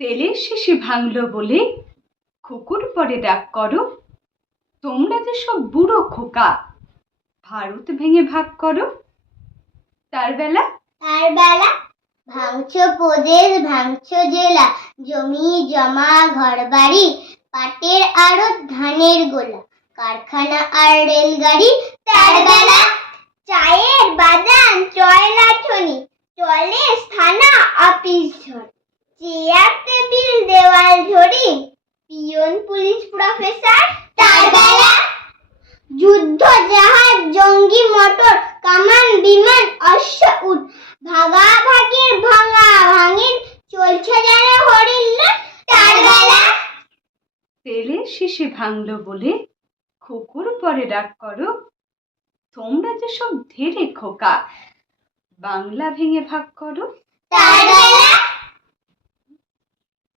তেলের শেষে ভাঙলো বলে কুকুর পরে ডাক করো। তোমরা যে সব বুড়ো খোকা, ভারত ভেঙে ভাগ করো। তার বেলা? তার বেলা? ভাঙছো প্রদেশ, ভাঙছো জেলা, জমি, জমা ঘর বাড়ি পাটের আড়ত, ধানের গোলা, কারখানা আর রেলগাড়ি। তার বেলা? চায়ের বাদাম চয়লা ছনি চলে থানা অফিস চেয়ার দেওয়াল পিয়ন পুলিশ প্রফেসর তার বেলা যুদ্ধ জাহাজ জঙ্গি মোটর কামান বিমান অশ্ব উট। ভাগাভাগির ভাঙা ভাঙির চলছে যেন হরিল্লা তার বেলা তেলের শেষে ভাঙলো বলে কুকুর পরে ডাক করো। তোমরা যে সব ধেরে খোকা বাংলা ভেঙে ভাগ করো। তার বেলা